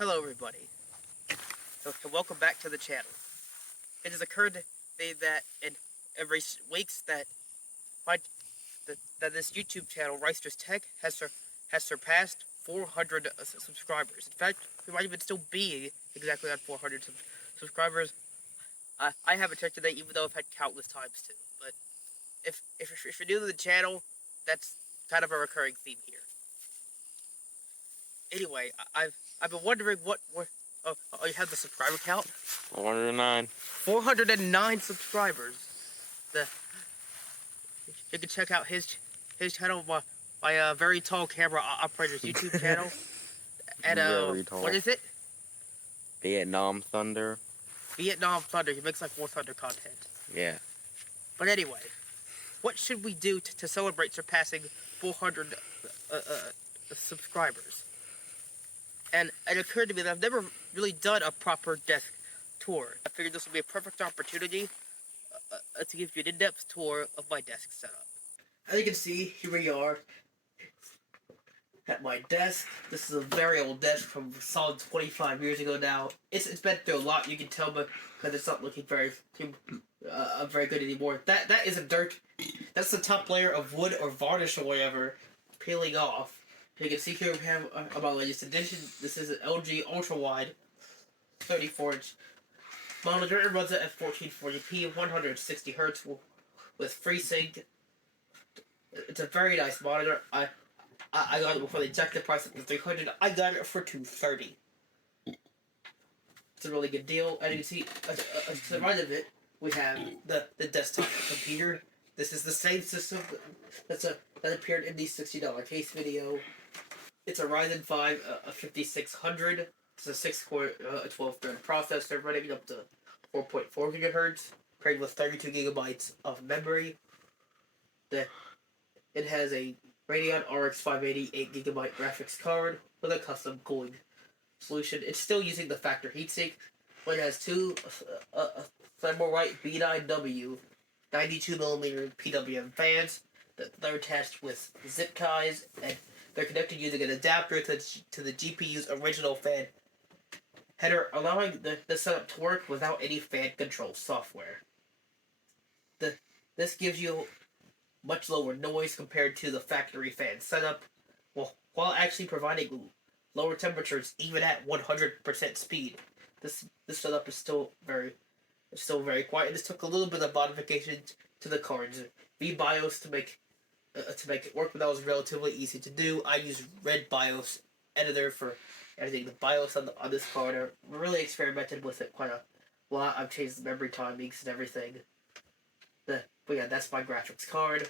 Hello everybody, so welcome back to the channel. It has occurred to me that in recent weeks that this YouTube channel, Ryzen Tech, has surpassed 400 subscribers. In fact, we might even still be exactly on 400 subscribers. I haven't checked today, even though I've had countless times too. But if you're new to the channel, that's kind of a recurring theme here. Anyway, I've been wondering what oh, you have the subscriber count? 409. 409 subscribers. You can check out his channel, my very tall camera operator's YouTube channel. And Very tall. what is it? Vietnam Thunder. Vietnam Thunder. He makes like War Thunder content. Yeah. But anyway, what should we do to celebrate surpassing 400 subscribers? And it occurred to me that I've never really done a proper desk tour. I figured this would be a perfect opportunity to give you an in-depth tour of my desk setup. As you can see, here we are at my desk. This is a very old desk from a solid 25 years ago now. It's been through a lot, you can tell, but because it's not looking very good anymore. That isn't dirt. That's the top layer of wood or varnish or whatever peeling off. You can see here we have my latest edition. This is an LG Ultrawide 34-inch monitor. It runs at 1440p, 160 Hz with FreeSync. It's a very nice monitor. I got it before they jacked the price up to $300. I got it for $230. It's a really good deal. And you can see to the right of it, we have the desktop computer. This is the same system that appeared in the $60 case video. It's a Ryzen 5 5600. It's a 6-core 12-thread processor running up to 4.4 GHz, paired with 32 gigabytes of memory. It has a Radeon RX 580 8GB graphics card with a custom cooling solution. It's still using the factory heatsink, but it has two Thermalright P9W 92mm PWM fans that are attached with zip ties, and they're connected using an adapter to the GPU's original fan header, allowing the setup to work without any fan control software. This gives you much lower noise compared to the factory fan setup, while actually providing lower temperatures even at 100% speed. This setup is still very quiet. This took a little bit of modification to the card's VBIOS to make it work, but that was relatively easy to do. I use Red BIOS editor for editing the BIOS on this card. I really experimented with it quite a lot. I've changed the memory timings and everything. But yeah, that's my graphics card.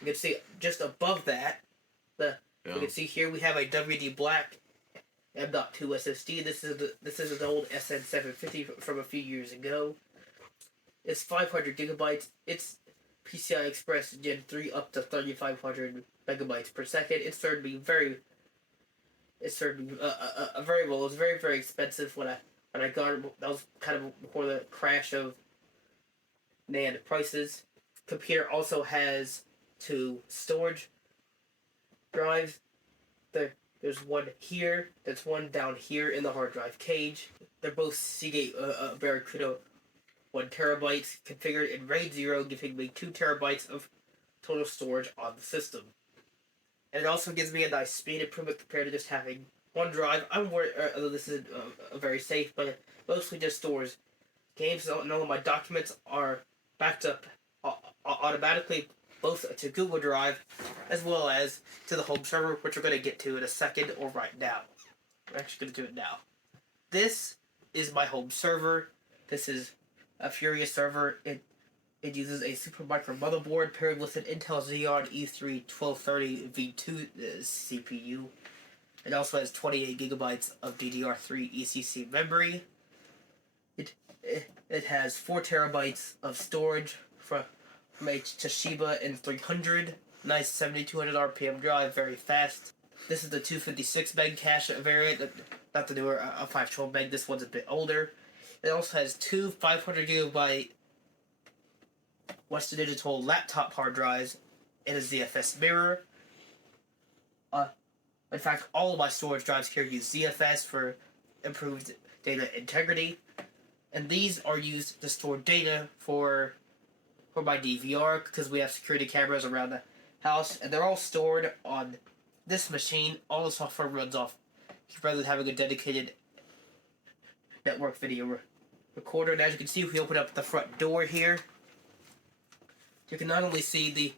You can see just above that, you can see here we have a WD Black M.2 SSD. This is an old SN750 from a few years ago. It's 500 gigabytes. It's PCI Express Gen 3 up to 3500 megabytes per second. It served me very well. It was very expensive when I got it. That was kind of before the crash of NAND prices. Computer also has two storage drives. There's one here. There's one down here in the hard drive cage. They're both Seagate Barracuda 1 terabyte configured in RAID 0, giving me 2 terabytes of total storage on the system. And it also gives me a nice speed improvement compared to just having one drive. I'm worried, although this is very safe, but it mostly just stores games, and all of my documents are backed up automatically, both to Google Drive as well as to the home server, which we're going to get to in a second or right now. We're actually going to do it now. This is my home server. This is a Furious server. It uses a Supermicro motherboard paired with an Intel Xeon E3 1230 V2 CPU. It also has 28 gigabytes of DDR3 ECC memory. It has 4 terabytes of storage from a Toshiba N300. Nice 7200 RPM drive, very fast. This is the 256 meg cache variant, not the newer 512 meg. This one's a bit older. It also has two 500 gigabyte Western Digital laptop hard drives and a ZFS mirror. In fact, all of my storage drives here use ZFS for improved data integrity, and these are used to store data for my DVR because we have security cameras around the house, and they're all stored on this machine. All the software runs off rather than having a dedicated network video recorder. And as you can see, if we open up the front door here, you can not only see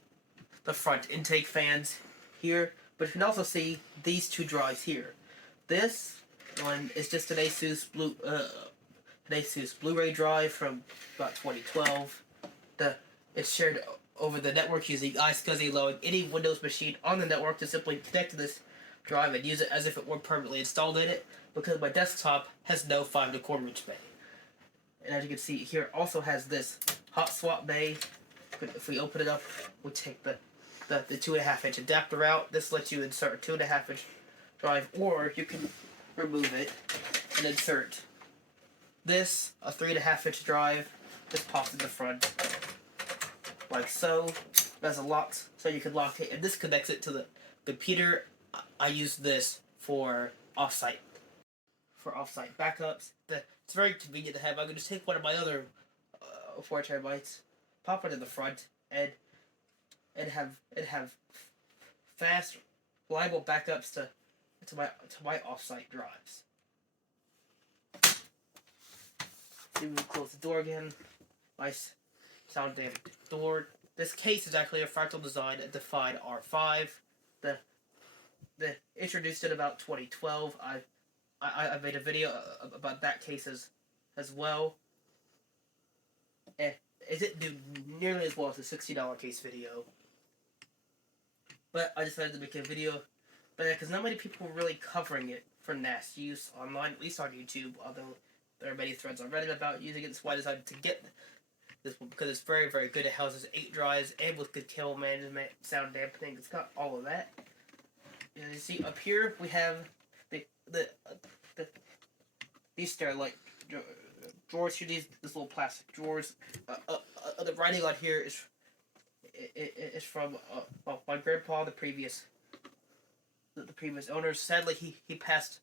the front intake fans here, but you can also see these two drives here. This one is just an Asus Blu-ray drive from about 2012. It's shared over the network using iSCSI, allowing any Windows machine on the network to simply connect to this drive and use it as if it were permanently installed in it, because my desktop has no 5¼ inch bay. And as you can see here, it also has this hot swap bay. If we open it up, we take the 2.5 inch adapter out. This lets you insert a 2.5 inch drive, or you can remove it and insert this, a 3.5 inch drive. This pops in the front like so. There's a lock, so you can lock it, and this connects it to the computer. I use this for offsite backups. It's very convenient to have. I can just take one of my other 4 terabytes, pop it in the front, and have fast, reliable backups to my offsite drives. See, we close the door again. Nice sound dampened door. This case is actually a fractal design at Define R5. The introduced it about 2012. I made a video about that case as well. It didn't do nearly as well as the $60 case video, but I decided to make a video because not many people were really covering it for NAS use online, at least on YouTube, although there are many threads on Reddit about using it. That's why I decided to get this one, because it's very, very good. It houses 8 drives, and with good cable management, sound dampening. It's got all of that. As you see up here, we have these Starlight drawers here. These little plastic drawers. The writing on here is from my grandpa, the previous owner. Sadly, he passed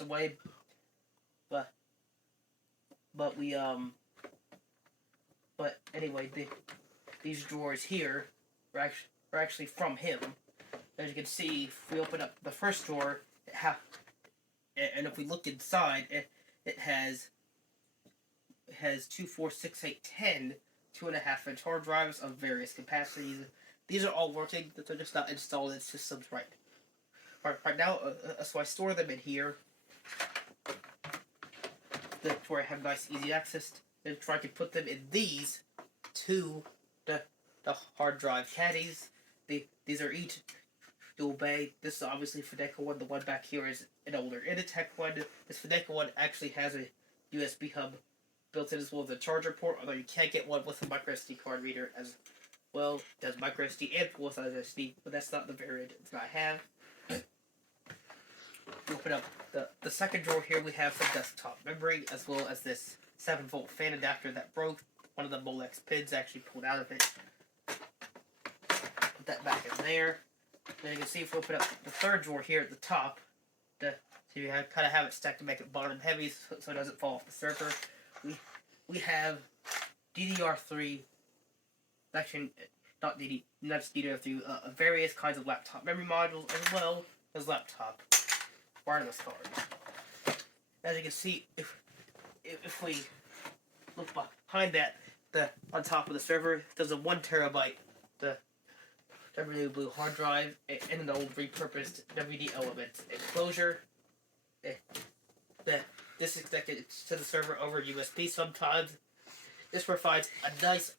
away. But anyway, these drawers here were actually from him. As you can see, if we open up the first drawer, and if we look inside, it has 2, 4, 6, 8, 10 2.5 inch hard drives of various capacities. These are all working, but they're just not installed in systems right now. So I store them in here. That's where I have nice, easy access. And try to put them in these two the hard drive caddies. These are each dual bay. This is obviously Fideco one. The one back here is an older Initech one. This Fideco one actually has a USB hub built in as well as a charger port, although you can't get one with a microSD card reader as well. It does microSD and full-size SD, but that's not the variant that I have. Open up the second drawer here. We have some desktop memory as well as this 7-volt fan adapter that broke. One of the Molex pins actually pulled out of it. Put that back in there. Then you can see if we open up the third drawer here at the top, so you kind of have it stacked to make it bottom heavy so it doesn't fall off the server. We have DDR3, actually not just DDR3, various kinds of laptop memory modules as well as laptop wireless cards. As you can see, if we look behind that, on top of the server, there's a 1 terabyte WD Blue hard drive and an old repurposed WD Element enclosure. This is connected to the server over USB sometimes. This provides a nice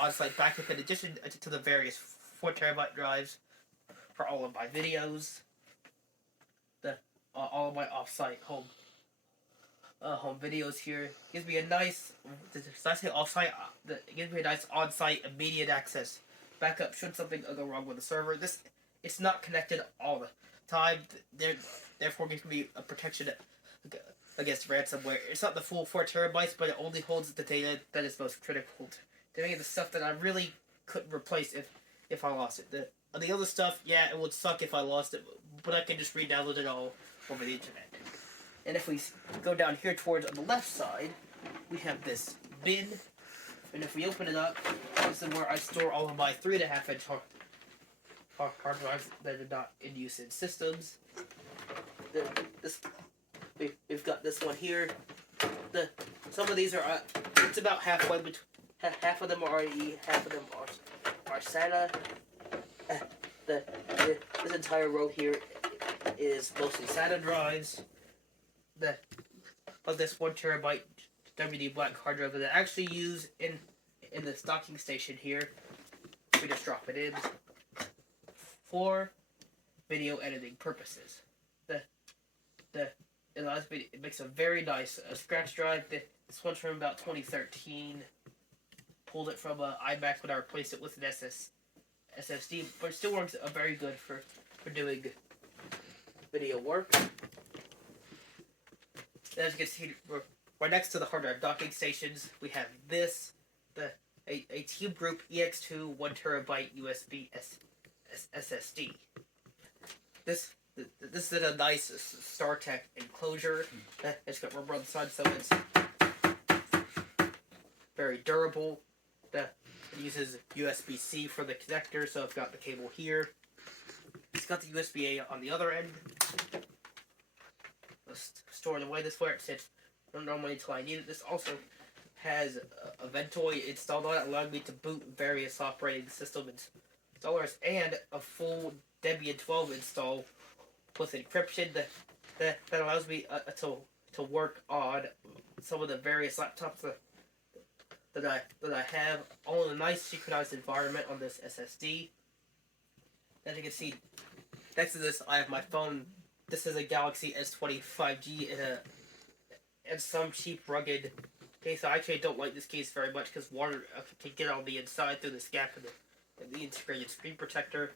on-site backup in addition to the various 4 terabyte drives for all of my videos. All of my off-site home videos here gives me a nice. Did I say off-site? It gives me a nice on-site immediate access backup should something go wrong with the server. It's not connected all the time. Therefore, gives me a protection against ransomware. It's not the full 4 terabytes, but it only holds the data that is most critical to me. The stuff that I really couldn't replace if I lost it. The other stuff, yeah, it would suck if I lost it, but I can just re-download it all over the internet. And if we go down here towards on the left side, we have this bin. And if we open it up, this is where I store all of my 3.5-inch hard drives that are not in use in systems. We've got this one here. Some of these are it's about halfway between. Half of them are RE, half of them are SATA. This entire row here is mostly SATA drives. Of this 1 terabyte WD black hard drive that I actually use in the docking station here. We just drop it in for video editing purposes. It makes a very nice scratch drive. This one's from about 2013. Pulled it from an iMac when I replaced it with an SSD, but it still works very good for doing video work. As you can see, we're next to the hard drive docking stations. We have this, a Cube Group EX2 1 terabyte USB SSD. This is a nice Startech enclosure. It's got rubber on the side, so it's very durable. It uses USB-C for the connector, so I've got the cable here. It's got the USB-A on the other end. Store it away this way. It sits normally until I need it. This also has a Ventoy installed on it, allowing me to boot various operating system installers and a full Debian 12 install with encryption that allows me to work on some of the various laptops that I have, all in a nice synchronized environment on this SSD. As you can see, next to this I have my phone. This is a Galaxy S20 5G in some cheap rugged case. I actually don't like this case very much because water can get on the inside through this gap in the integrated screen protector.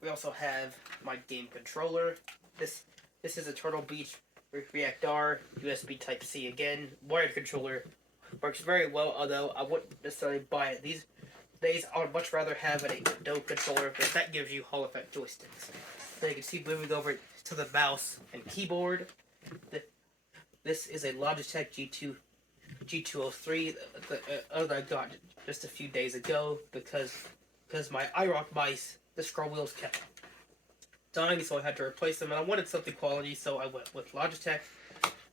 We also have my game controller. This is a Turtle Beach React-R USB Type-C again. Wired controller. Works very well, although I wouldn't necessarily buy it. These days I would much rather have a no controller because that gives you Hall effect joysticks. So you can see moving over to the mouse and keyboard. This is a Logitech G203 that I got just a few days ago because my iRock mice, the scroll wheels kept dying, so I had to replace them, and I wanted something quality, so I went with Logitech.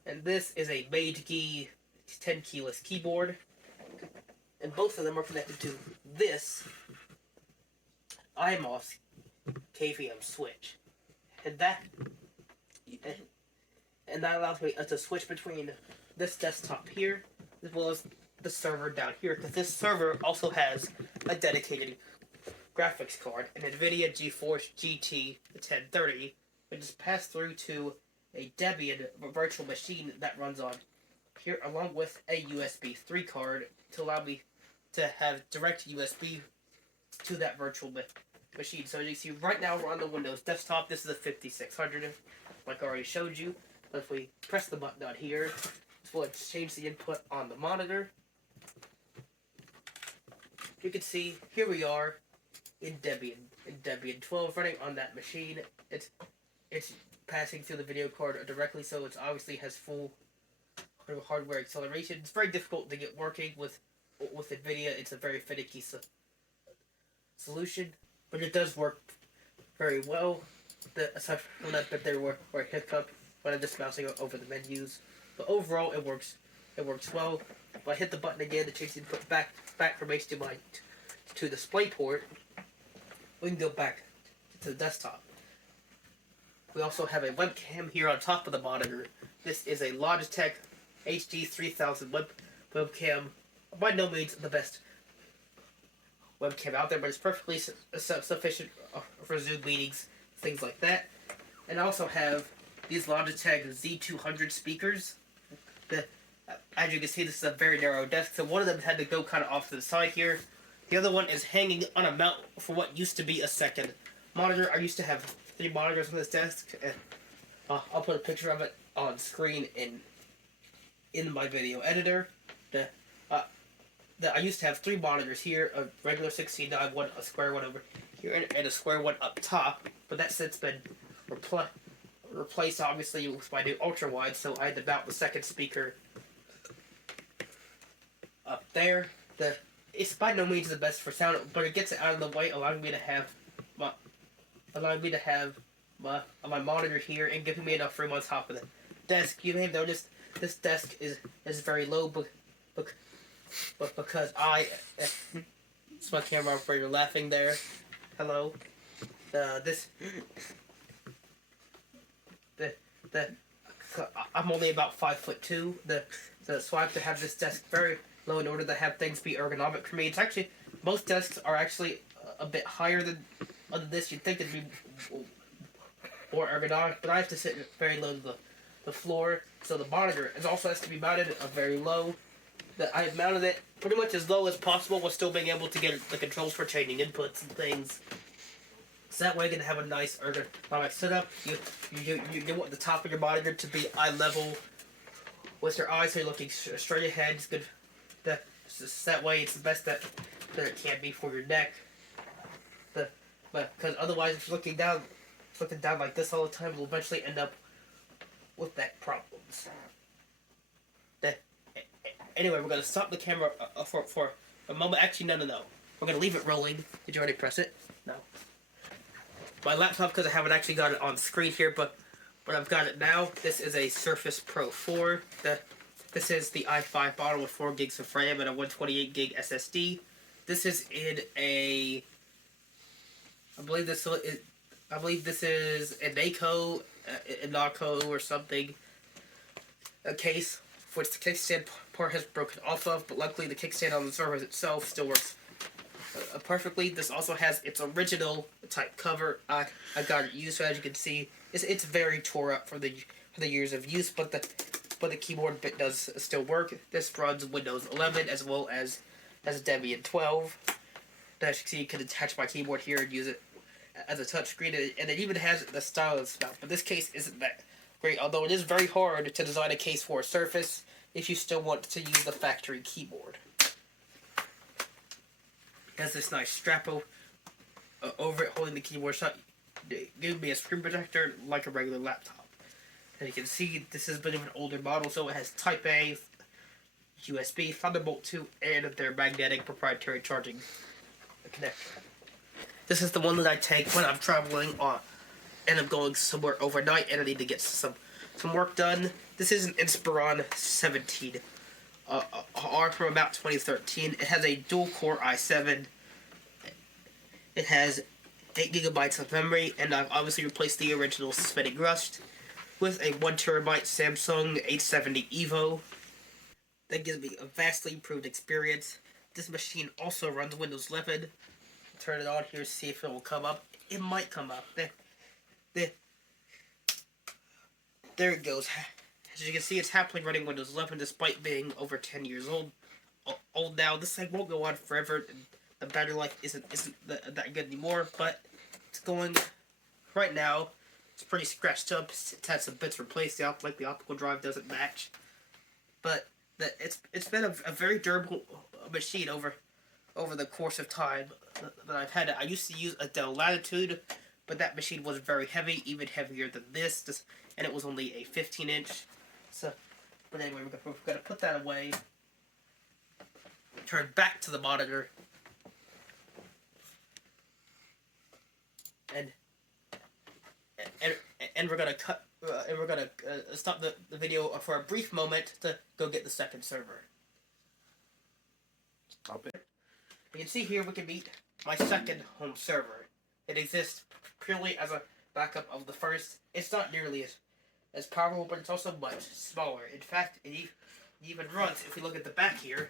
And this is a Mage 10 keyless keyboard, and both of them are connected to this iMOS KVM switch, and that allows me to switch between this desktop here as well as the server down here, because this server also has a dedicated graphics card, an NVIDIA GeForce GT 1030, which is passed through to a Debian virtual machine that runs on here, along with a USB 3 card to allow me to have direct USB to that virtual machine. So as you see, right now we're on the Windows desktop. This is a 5600, like I already showed you. But if we press the button down here, this will change the input on the monitor. You can see, here we are in Debian 12 running on that machine. It's passing through the video card directly, so it obviously has full hardware acceleration. It's very difficult to get working with NVIDIA. It's a very finicky solution, but it does work very well. Aside from that, but there were a hiccup when I'm just mousing over the menus. But overall, it works well. If I hit the button again to change the input back from HDMI to DisplayPort, we can go back to the desktop. We also have a webcam here on top of the monitor. This is a Logitech HD 3000 webcam. By no means the best webcam out there, but it's perfectly sufficient for Zoom meetings, things like that. And I also have these Logitech Z200 speakers. As you can see, this is a very narrow desk, so one of them had to go kind of off to the side here. The other one is hanging on a mount for what used to be a second monitor. I used to have 3 monitors on this desk. I'll put a picture of it on screen in my video editor. I used to have 3 monitors here, a regular 16:9 one, a square one over here, and a square one up top. But that's since been replace obviously with my new Ultrawide, so I had to mount the second speaker up there. It's by no means the best for sound, but it gets it out of the way, allowing me to have my monitor here and giving me enough room on top of the desk. You may have noticed this desk is very low, but because it's my camera operator laughing there. Hello. I'm only about 5'2". So I have to have this desk very low in order to have things be ergonomic for me. It's actually, most desks are actually a bit higher than this. You'd think it'd be more ergonomic, but I have to sit very low to the floor. So the monitor also has to be mounted very low. I have mounted it pretty much as low as possible while still being able to get the controls for changing inputs and things. So that way you can have a nice ergonomic setup. You want the top of your monitor to be eye level with your eyes, so you're looking straight ahead. It's good. That way it's the best that it can be for your neck. Because otherwise, if you're looking down like this all the time, you'll eventually end up with neck problems. Anyway, we're gonna stop the camera for a moment. Actually, no. We're gonna leave it rolling. Did you already press it? No. My laptop, because I haven't actually got it on screen here, but I've got it now. This is a Surface Pro 4. This is the i5 model with 4 gigs of RAM and a 128 gig SSD. This is in a, I believe this is a Naco or something, a case, which the kickstand part has broken off of, but luckily the kickstand on the Surface itself still works perfectly. This also has its original type cover. I got it used, so as you can see, it's very tore up for the years of use, but the keyboard bit does still work. This runs Windows 11 as well as Debian 12. As you can see, you can attach my keyboard here and use it as a touchscreen, and it even has the stylus mount. But this case isn't that great, although it is very hard to design a case for a Surface if you still want to use the factory keyboard. It has this nice strap over it holding the keyboard shut, giving me a screen protector like a regular laptop. And you can see this is a bit of an older model, so it has Type A, USB, Thunderbolt 2, and their magnetic proprietary charging connector. This is the one that I take when I'm traveling and I'm going somewhere overnight and I need to get some work done. This is an Inspiron 17 R from about 2013. It has a dual-core i7. It has 8 gigabytes of memory, and I've obviously replaced the original suspending rust with a 1 terabyte Samsung 870 EVO. That gives me a vastly improved experience. This machine also runs Windows 11. Turn it on here, see if it will come up. It might come up. There it goes. As you can see, it's happily running Windows 11 despite being over 10 years old now. This thing won't go on forever, and the battery life isn't that good anymore, but it's going right now. It's pretty scratched up. It has some bits replaced. The optical drive doesn't match, but it's been a very durable machine over the course of time that I've had it. I used to use a Dell Latitude, but that machine was very heavy, even heavier than this, and it was only a 15-inch. So, but anyway, we're gonna put that away. Turn back to the monitor, and we're gonna cut. And we're gonna stop the video for a brief moment to go get the second server. Stop it. You can see here we can meet my second home server. It exists purely as a backup of the first. It's not nearly as powerful, but it's also much smaller. In fact, it even runs, if we look at the back here,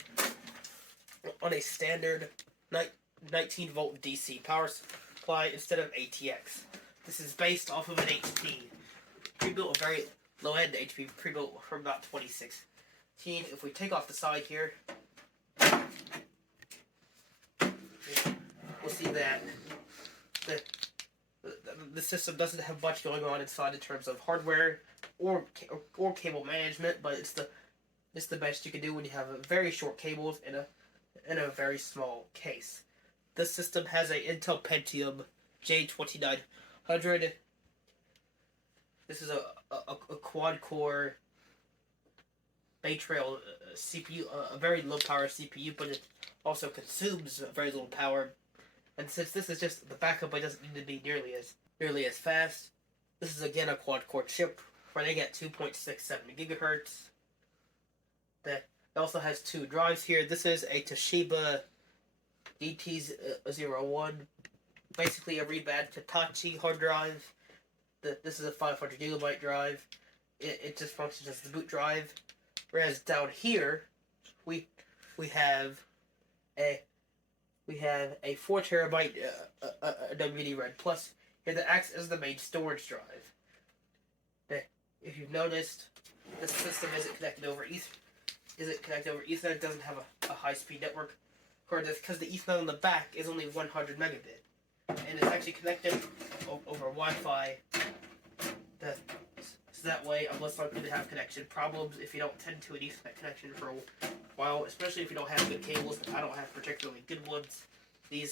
on a standard 19-volt DC power supply instead of ATX. This is based off of an HP pre-built, a very low-end HP pre-built from about 2016. If we take off the side here, we'll see that the system doesn't have much going on inside in terms of hardware or cable management, but it's the best you can do when you have very short cables in a very small case. This system has a Intel Pentium J2900. This is a quad core Bay Trail CPU, a very low power CPU, but it also consumes very little power. And since this is just the backup, it doesn't need to be nearly as fast. This is again a quad core chip running at 2.67 gigahertz. That also has two drives here. This is a Toshiba DT01, basically a rebad Hitachi hard drive. This is a 500 gigabyte drive. It just functions as the boot drive. Whereas down here, we have a 4 terabyte WD Red Plus here that acts as the main storage drive. If you've noticed, this system isn't connected over Ethernet. It doesn't have a high-speed network. Because the Ethernet on the back is only 100 megabit, and it's actually connected over Wi-Fi. So that way, I'm less likely to have connection problems if you don't tend to an Ethernet connection for a while, especially if you don't have good cables. I don't have particularly good ones. They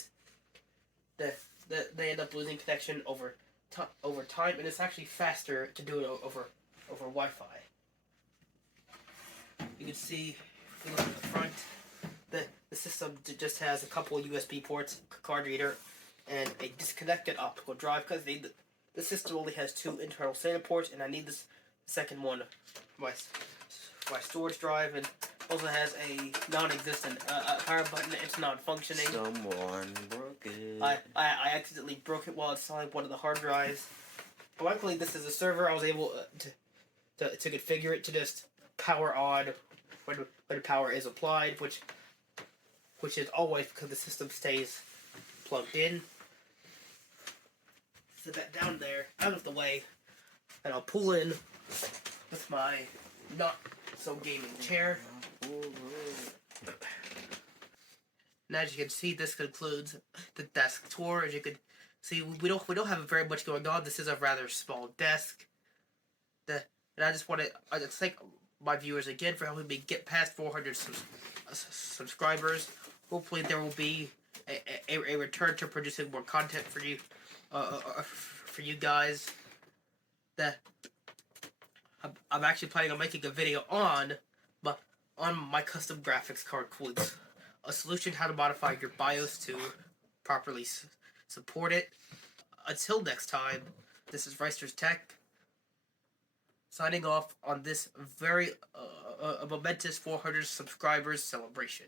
end up losing connection over time, and it's actually faster to do it over Wi-Fi. You can see, if you look at the front, the system just has a couple of USB ports, a card reader, and a disconnected optical drive because the system only has 2 internal SATA ports, and I need this second one for my storage drive, and also has a non-existent power button. It's non-functioning. Someone broke it. I accidentally broke it while installing one of the hard drives. But luckily, this is a server. I was able to configure it to just power on when power is applied, which is always because the system stays plugged in. Set that down there, out of the way, and I'll pull in with my not so gaming chair. And as you can see, this concludes the desk tour. As you can see, we don't have very much going on. This is a rather small desk. And I just thank my viewers again for helping me get past 400 subscribers. Hopefully, there will be a return to producing more content for you guys. That I'm actually planning on making a video on my custom graphics card codes, a solution how to modify your BIOS to properly support it. Until next time, this is Reister's Tech, signing off on this very momentous 400 subscribers celebration.